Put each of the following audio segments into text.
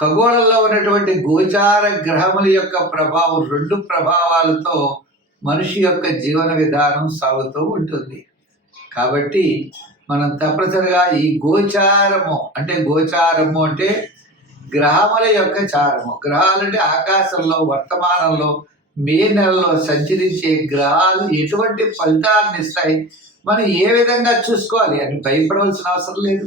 ఖగోళంలో ఉన్నటువంటి గోచార గ్రహముల యొక్క ప్రభావం రెండు ప్రభావాలతో మనిషి యొక్క జీవన విధానం సాగుతూ ఉంటుంది. కాబట్టి మనం తప్పనిసరిగా ఈ గోచారము అంటే గోచారము అంటే గ్రహముల యొక్క చారము. గ్రహాలంటే ఆకాశంలో వర్తమానంలో మే నెలలో సంచరించే గ్రహాలు ఎటువంటి ఫలితాలను ఇస్తాయి మనం ఏ విధంగా చూసుకోవాలి? అని భయపడవలసిన అవసరం లేదు.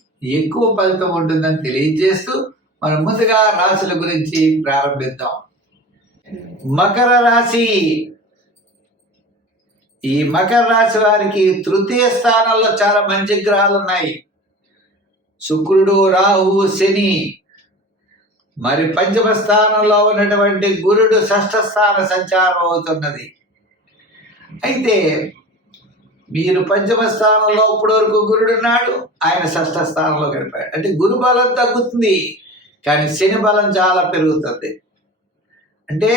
ఎక్కువ ఫలితం ఉంటుందని తెలియజేస్తూ మనం ముందుగా రాశుల గురించి ప్రారంభిద్దాం. మకర రాశి. ఈ మకర రాశి వారికి తృతీయ స్థానంలో చాలా మంచి గ్రహాలు ఉన్నాయి. శుక్రుడు రాహు శని. మరి పంచమ స్థానంలో ఉన్నటువంటి గురుడు షష్ఠ స్థాన సంచారం అవుతున్నది. అయితే మీరు పంచమ స్థానంలో ఇప్పటి వరకు గురుడు ఉన్నాడు. ఆయన షష్ఠ స్థానంలో గడిపాడు అంటే గురు బలం తగ్గుతుంది కానీ శని బలం చాలా పెరుగుతుంది. అంటే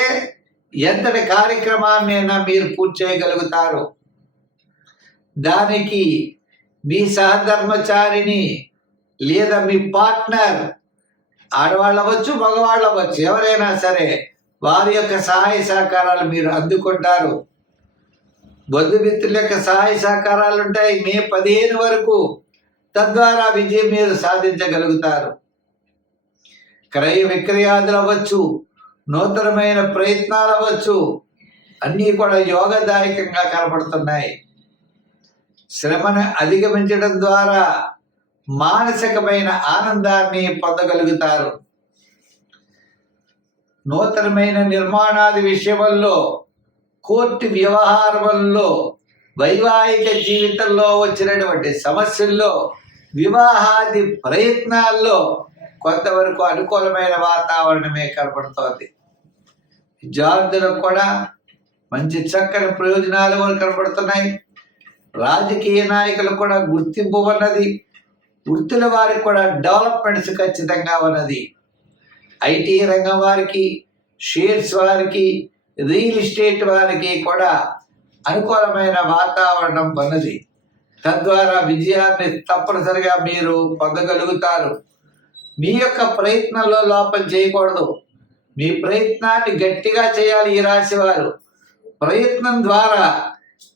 ఎంతటి కార్యక్రమాన్నైనా మీరు పూర్తి చేయగలుగుతారు. దానికి మీ సహధర్మచారిని లేదా మీ పార్ట్నర్ ఆడవాళ్ళు అవ్వచ్చు మగవాళ్ళు అవ్వచ్చు ఎవరైనా సరే వారి యొక్క సహాయ సహకారాలు మీరు అందుకుంటారు. బంధుమిత్రుల యొక్క సహాయ సహకారాలు ఉంటాయి మే పదిహేను వరకు తద్వారా విజయం మీరు సాధించగలుగుతారు. క్రయ విక్రయాదులు అవ్వచ్చు నూతనమైన ప్రయత్నాలు అవ్వచ్చు అన్నీ కూడా యోగదాయకంగా కనపడుతున్నాయి. శ్రమను అధిగమించడం ద్వారా మానసికమైన ఆనందాన్ని పొందగలుగుతారు. నూతనమైన నిర్మాణాది విషయంలో కోర్టు వ్యవహారంలో వైవాహిక జీవితంలో వచ్చినటువంటి సమస్యల్లో వివాహాది ప్రయత్నాల్లో కొంతవరకు అనుకూలమైన వాతావరణమే కనపడుతోంది. విద్యార్థులకు కూడా మంచి చక్కని ప్రయోజనాలు కనపడుతున్నాయి. రాజకీయ నాయకులకు కూడా గుర్తింపు ఉన్నది. వృత్తుల వారికి కూడా డెవలప్మెంట్స్ ఖచ్చితంగా ఉన్నది. ఐటీ రంగం వారికి షేర్స్ వారికి రియల్ ఎస్టేట్ వారికి కూడా అనుకూలమైన వాతావరణం ఉన్నది. తద్వారా విజయాన్ని తప్పనిసరిగా మీరు పొందగలుగుతారు. మీ యొక్క ప్రయత్నంలో లోపం చేయకూడదు. మీ ప్రయత్నాన్ని గట్టిగా చేయాలి ఈ రాశి వారు ప్రయత్నం ద్వారా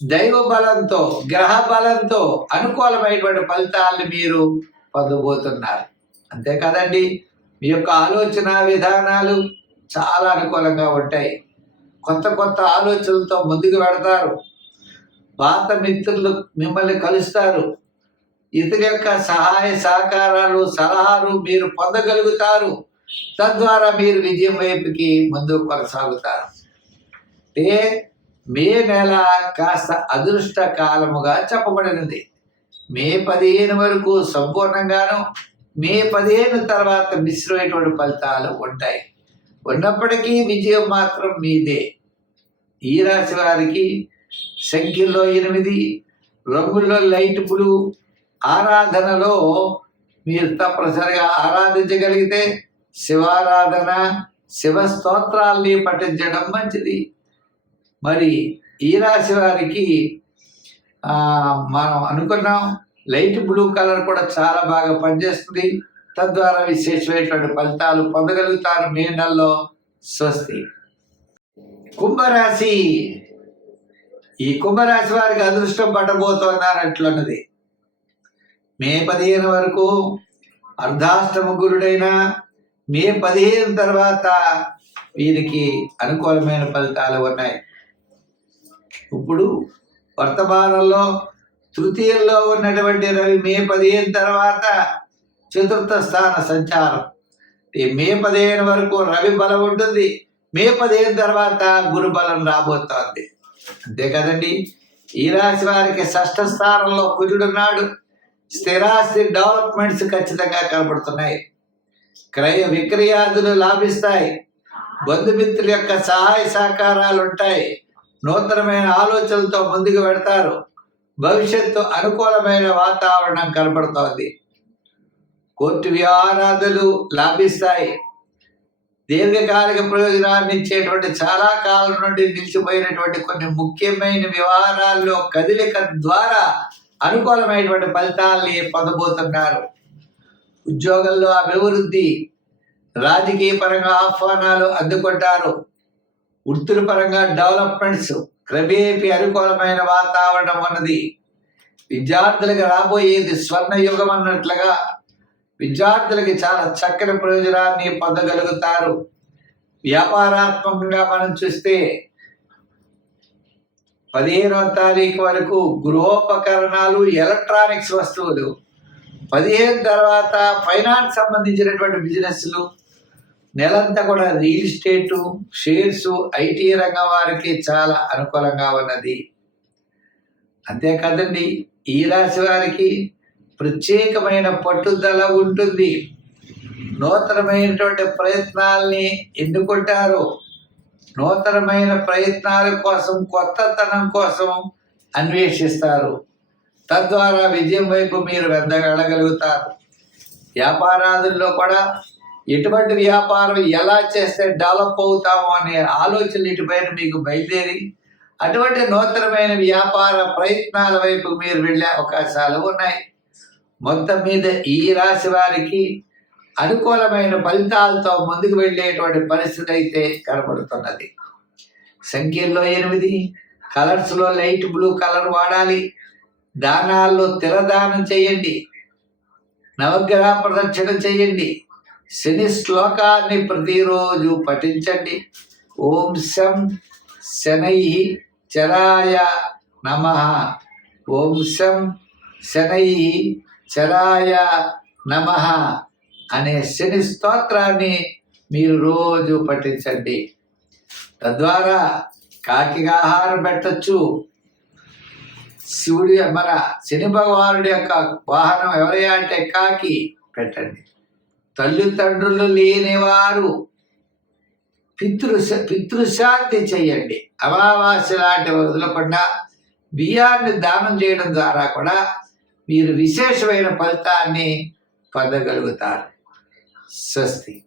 దైవ బలంతో గ్రహ బలంతో అనుకూలమైనటువంటి ఫలితాలను మీరు పొందబోతున్నారు. అంతే కదండి మీ యొక్క ఆలోచన విధానాలు చాలా అనుకూలంగా ఉంటాయి. కొత్త కొత్త ఆలోచనలతో ముందుకు పెడతారు పాత మిత్రులు మిమ్మల్ని కలుస్తారు. ఇతని యొక్క సహాయ సహకారాలు సలహాలు మీరు పొందగలుగుతారు. తద్వారా మీరు విజయం వైపుకి ముందుకు కొనసాగుతారు. అంటే మే నెల కాస్త అదృష్ట కాలముగా చెప్పబడినది. మే పదిహేను వరకు సంపూర్ణంగాను మే పదిహేను తర్వాత మిశ్రమైనటువంటి ఫలితాలు ఉంటాయి. ఉన్నప్పటికీ విజయం మాత్రం మీదే. ఈ రాశి వారికి సంఖ్యల్లో ఎనిమిది రంగుల్లో లైట్ బ్లూ ఆరాధనలో మీరు తప్పనిసరిగా ఆరాధించగలిగితే శివారాధన శివ స్తోత్రాల్ని పఠించడం మంచిది. మరి ఈ రాశి వారికి మనం అనుకున్నాం లైట్ బ్లూ కలర్ కూడా చాలా బాగా పనిచేస్తుంది. తద్వారా విశేషమైనటువంటి ఫలితాలు పొందగలుగుతారు మే నెలలో స్వస్తి. కుంభరాశి. ఈ కుంభరాశి వారికి అదృష్టం పడబోతోందన్నట్లున్నది మే పదిహేను వరకు అర్ధాష్టమ గురుడైన మే పదిహేను తర్వాత వీరికి అనుకూలమైన ఫలితాలు ఉన్నాయి. ఇప్పుడు వర్తమానంలో తృతీయంలో ఉన్నటువంటి రవి మే పదిహేను తర్వాత చతుర్థ స్థాన సంచారం. ఈ మే పదిహేను వరకు రవి బలం ఉంటుంది. మే పదిహేను తర్వాత గురు బలం రాబోతోంది. అంతే కదండి. ఈ రాశి వారికి షష్ఠ స్థానంలో కుజుడున్నాడు స్థిరాస్తి డెవలప్మెంట్స్ ఖచ్చితంగా కనబడుతున్నాయి. క్రయ విక్రయాదులు లాభిస్తాయి. బంధుమిత్రుల యొక్క సహాయ సహకారాలు ఉంటాయి. నూతనమైన ఆలోచనలతో ముందుకు పెడతారు భవిష్యత్తు అనుకూలమైన వాతావరణం కనబడుతోంది. కోర్టు వ్యవహారాదులు లాభిస్తాయి. దీర్ఘకాలిక ప్రయోజనాన్ని ఇచ్చేటువంటి చాలా కాలం నుండి నిలిచిపోయినటువంటి కొన్ని ముఖ్యమైన వ్యవహారాల్లో కదలిక ద్వారా అనుకూలమైనటువంటి ఫలితాల్ని పొందబోతున్నారు. ఉద్యోగంలో అభివృద్ధి రాజకీయ పరంగా ఆహ్వానాలు అందుకుంటారు. వృత్తుల పరంగా డెవలప్మెంట్స్ క్రమేపీ అనుకూలమైన వాతావరణం ఉన్నది. విద్యార్థులకు రాబోయేది స్వర్ణ యుగం అన్నట్లుగా విద్యార్థులకి చాలా చక్కని ప్రయోజనాన్ని పొందగలుగుతారు. వ్యాపారాత్మకంగా మనం చూస్తే పదిహేనవ తారీఖు వరకు గృహోపకరణాలు ఎలక్ట్రానిక్స్ వస్తువులు పదిహేను తర్వాత ఫైనాన్స్ సంబంధించినటువంటి బిజినెస్లు నెలంతా కూడా రియల్ ఎస్టేటు షేర్స్ ఐటీ రంగం వారికి చాలా అనుకూలంగా ఉన్నది. అంతేకాదండి ఈ రాశి వారికి ప్రత్యేకమైన పట్టుదల ఉంటుంది. నూతనమైనటువంటి ప్రయత్నాల్ని ఎన్నుకుంటారు? నూతనమైన ప్రయత్నాల కోసం కొత్తతనం కోసం అన్వేషిస్తారు. తద్వారా విజయం వైపు మీరు వెళ్ళగలుగుతారు వ్యాపారాదుల్లో కూడా ఎటువంటి వ్యాపారం ఎలా చేస్తే డెవలప్ అవుతామో అనే ఆలోచనలు ఇటుపైన మీకు బయలుదేరి అటువంటి నూతనమైన వ్యాపార ప్రయత్నాల వైపు మీరు వెళ్ళే అవకాశాలు ఉన్నాయి. మొత్తం మీద ఈ రాశి వారికి అనుకూలమైన ఫలితాలతో ముందుకు వెళ్ళేటువంటి పరిస్థితి అయితే కనబడుతున్నది. సంఖ్యల్లో ఎనిమిది కలర్స్లో లైట్ బ్లూ కలర్ వాడాలి. దానాల్లో తిరదానం చేయండి. నవగ్రహ ప్రదక్షిణ చేయండి. శని శ్లోకాన్ని ప్రతిరోజు పఠించండి. ఓం శం శనై చరాయ నమ. ఓం శం శనై చరాయ నమ అనే శని స్తోత్రాన్ని మీరు రోజు పఠించండి. తద్వారా కాకిగా ఆహారం పెట్టచ్చు. శివుడి మన శని భగవానుడి యొక్క వాహనం ఎవరయ్యా అంటే కాకి పెట్టండి. తల్లిదండ్రులు లేనివారు పితృ పితృశాంతి చేయండి. అమావాస్య లాంటి వదలకుండా బియ్యాన్ని దానం చేయడం ద్వారా కూడా మీరు విశేషమైన ఫలితాన్ని పొందగలుగుతారు. స్వస్తి.